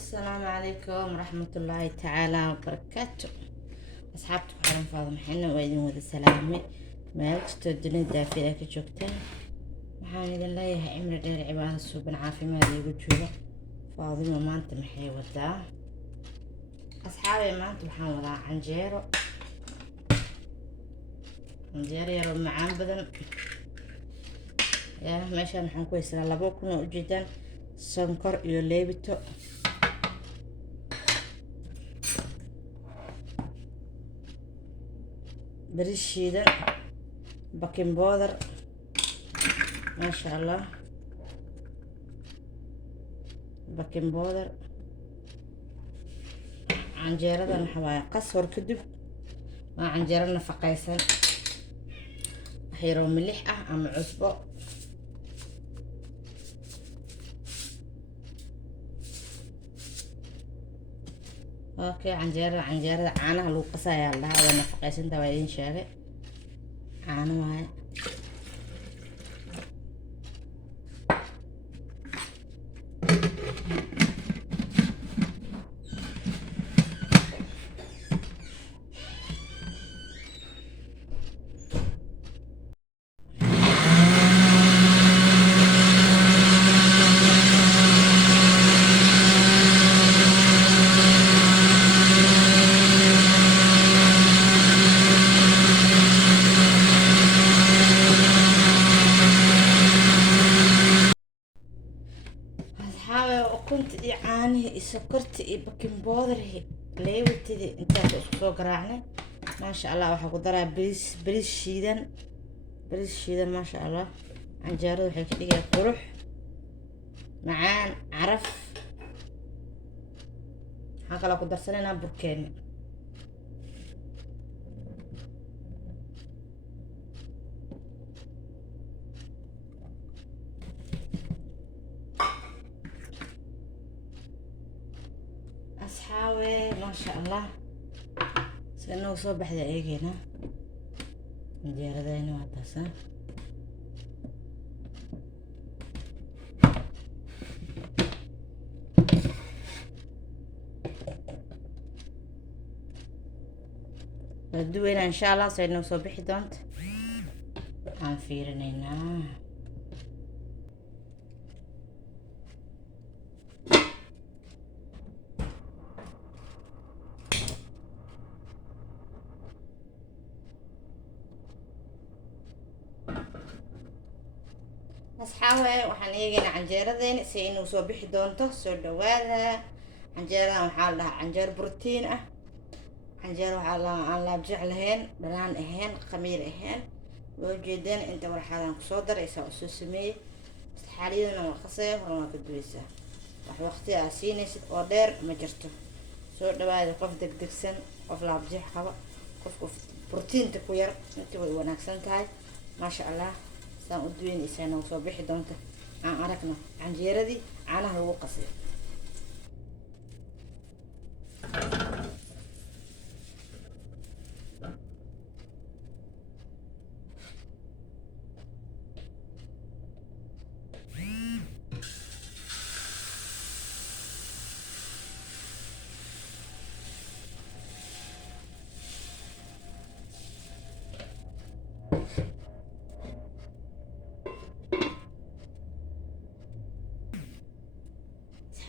السلام عليكم ورحمة الله تعالى وبركاته. أصحابتي بحرم فاضل محنا وإذن وذا سلامي ما يكستو الدنيا الدافئة كجوكتين محاني ذا الله يهي دير عبادة السوبن عافي ما يقول جوبة فاضل وما أنت محي ودا أصحابي ما أنت محان ودا عنجيرو يرو معان بدن يا ماشي محان كويس لابو كنا جدا سنكر iyo leebito bariis shiidan baking powder ما شاء الله baking powder canjeeradan xawaaya qasor kadib waa canjeero nafaqaysan waxyaro milix ah ama cusbo اوكي عنجيرة عانها لو قصايا لها وانا فقيسن توايدين شاغي عانو هاي كنت عاني سكرت بكين بودره ليوتي انت اسكو قراعني ما شاء الله waxa ku daraa bariis shiidan ما شاء الله canjeeradu waxay ka dhigay qurux macaan caraf waxa kala ku darsanayna burkeeni أصحابي ما شاء الله سنو صبح دقيقنا ندير ذين واتسا بدوينا إن شاء الله سنو صبح دونت هنفيرنينا أصحابي waxaan eegaynaa canjeeradeena si inuu soo bixi doonto soo dhawaada canjeeradan waxaa la canjeer borotiin ah canjeer waxaa la aan la jeclayn dhanaan ahayn khamiir ahayn loo jeedeen inta warxadan ku soo daraysa oo soo sameeyay xaaliyadana waa qasay horma ka duwaysa wax waqti ah siinaysid oo dheer ma jirto soo dhawaada qof degdegsan qof laab jeex qaba qof borotiinta ku yar inta way wanaagsan tahay ma sha Allah سان أدوين إسانا وصباحي دونتا عن عرقنا عن جيردي عنها هو قصير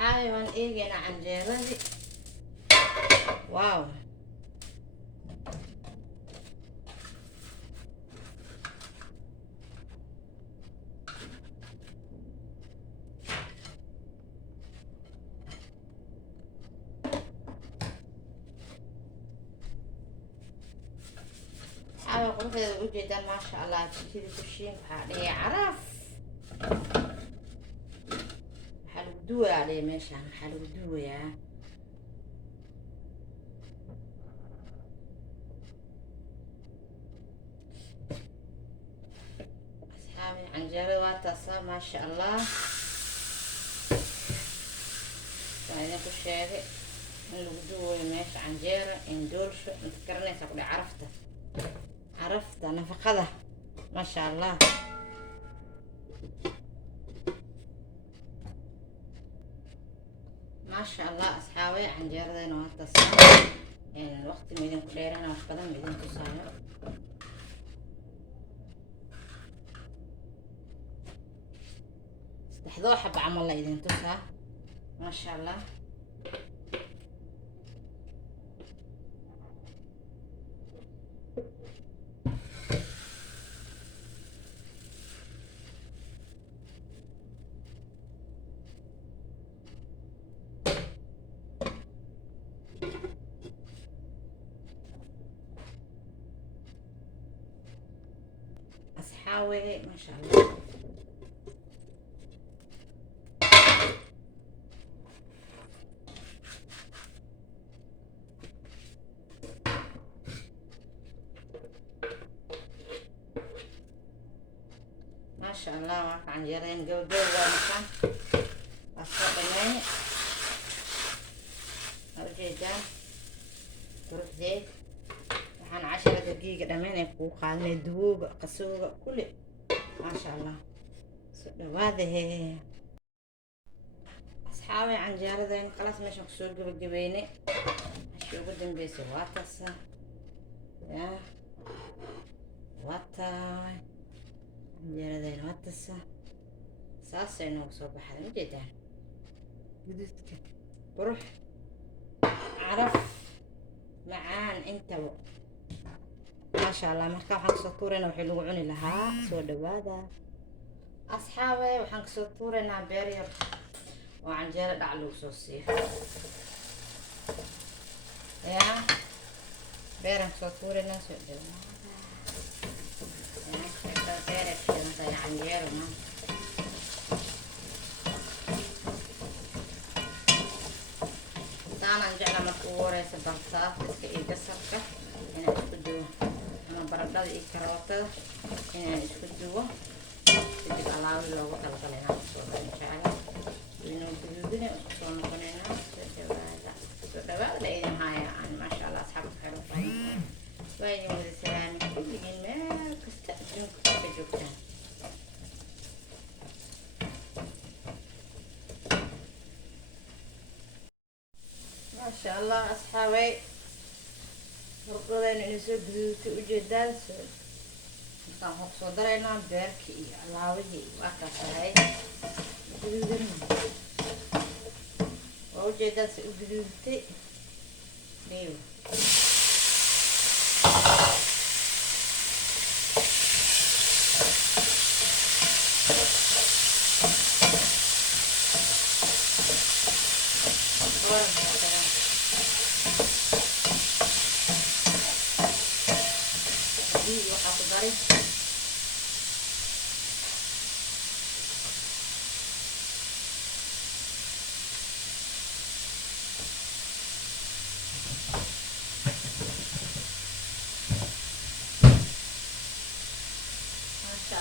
هاي وان ايجينا عنجيرتي واو هاي قرفة وجدا ما شاء الله كذي كشين هذه عرف دوا عليه ماشي عم حلو دوا يا أصحابي عنجرة واتصل ما شاء الله بعدين كل شيء الدوا ماشي عنجرة اندولش متكرني تقولي عرفته أنا فقده ما شاء الله ما شاء الله أصحابي عنجردين وهالتص يعني الوقت ميدان كلير أنا وحبدا ميدان تصاير استحضور حب عمل الله إذن تصا ما شاء الله أصحابي ما شاء الله ما شاء الله معك عنجرين جو مكان أصحاب الماء أوجيدان تروح زيت waxaan 10 daqiiqo dhameynay ku qaadnay duuga qasooga kulli ma sha Allah soo dhawaada asxaabi canjeeradeen khalaas meeshan ku soo gabagabeynay ashii ugu dambeysay waa taasa ya wata canjeeradeen waa taasa saasay noogu soo baxday ma jeedaan guduudka qurux caraf macaan intaba ما شاء الله مركا وحن كسطورنا وحي لو عوني لها سو دوادا اصحابي وحن كسطورنا بيرير وعنجيل دعلو سو سيف يا بيرن كسطورنا سو دوادا يا كسطور بيرك شنطة عنجيل ما دانا نجعل مكورة سبرصات اسكي ايجا سبكة هنا اسكدو baradhada iyo karootada inaan isku dubo kadib alaabo loogu talgalay inaan soo inshaalla inuu guduudina isku soo noqonayna soo dhawaada idin haya aan maasha Allah asxaabta xeero faa'iido waayo wada salaam kulligiin meel kasta adduunka ka joogtaan maasha Allah asxaabay horqodayna inay soo guduudtay ujeedaan markaan waxaan kusoo daraynaa beerkii iyo alaabihii waa kaas ahay guduudan waa ujeedaan se u guduudtay dhiibo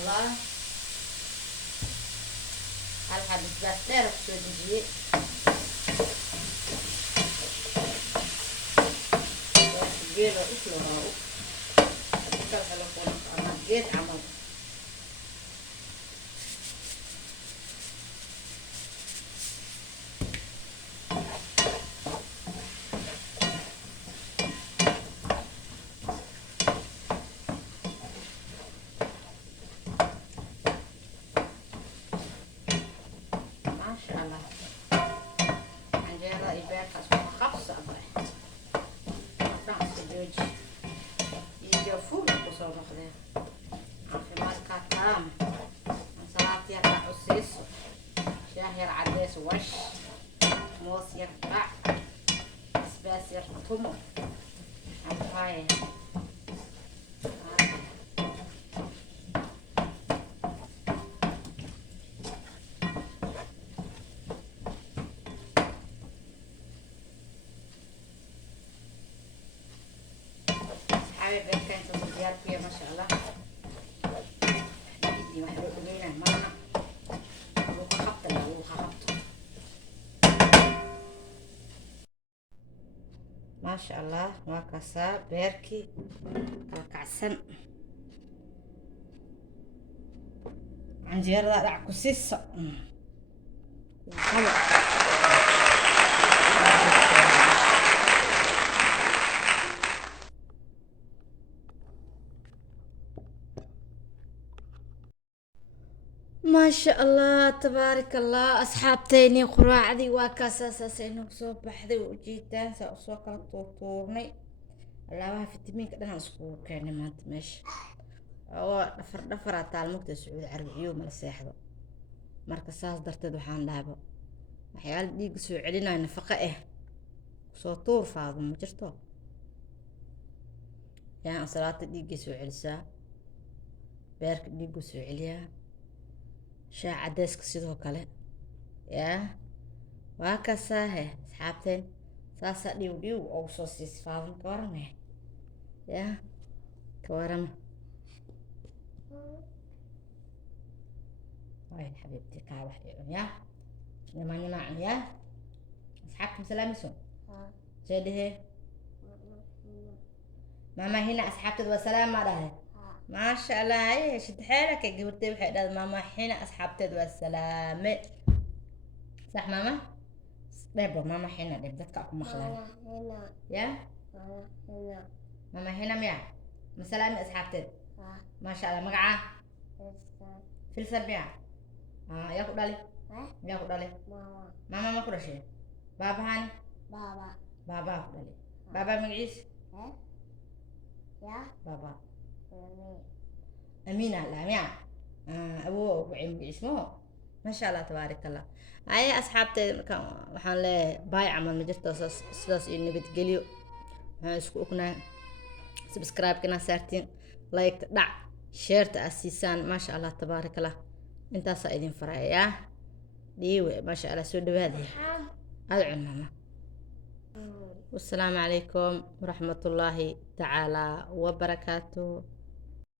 الله هل حد بس شو تجي بس جيل وإكله هاو بس هلا كون أنا جيت عمل وش موس يرفع اسباس يرتمو عفاية حبيب كانت الزيارة فيها ما شاء الله دي محروق لينا معنا ما شاء الله وكسا بيركي كعسن عنجيرة دعكو سيسا ما شاء الله تبارك الله أصحابتيني قراعدي واكاساسا سينو سو بحدي وجيتان سو كلا طورني لابا فيتامين كدنا اسكو كاني مانت ماشي oo dhafar taal mugta Sacuudi Carabiyo ma seexdo marka saas darteed waxaan laabo waxyaal dhiig soo celinaa nafaqo ah soo tuur faado ma jirto yaa salaata dhiig soo celisaa beerka dhiig soo celiyaa shaa cadayska sidoo kale yaa waa ka saahe asxaabteen saasa dhiw oo soo siis faadan ka waranay yaa ka waran هاي حبيبتي كاوح يا لما نمع يا أصحابكم سلامسون جدي هي ماما هنا أصحاب تدوى سلام عليها ما شاء الله هاي شد حالك يا قبرتي بحيد ماما هنا أصحاب تدوى السلام صح ماما؟ دابا ماما هنا دابا تكاكم مخلان يا ماما هنا ميا مسلامي أصحاب تد ما شاء الله مقعة في السبيع يا aku dali ya aku dali mama aku dah sih baba hani baba aku dali baba magis ya baba أمينة لا ميا أبوه وعم اسمه ما شاء الله تبارك الله هاي أصحابتي waxaan leeyahay baay camal ma jirto sidaas iyo nabadgelyo waxaan isku ognahay subscribe kana saartiin like dhac share ta asiisaan ma sha Allah تبارك الله intaas idin faraya dhiiwe ma sha Allah soo dhawaada adcun mama والسلام عليكم ورحمة الله تعالى وبركاته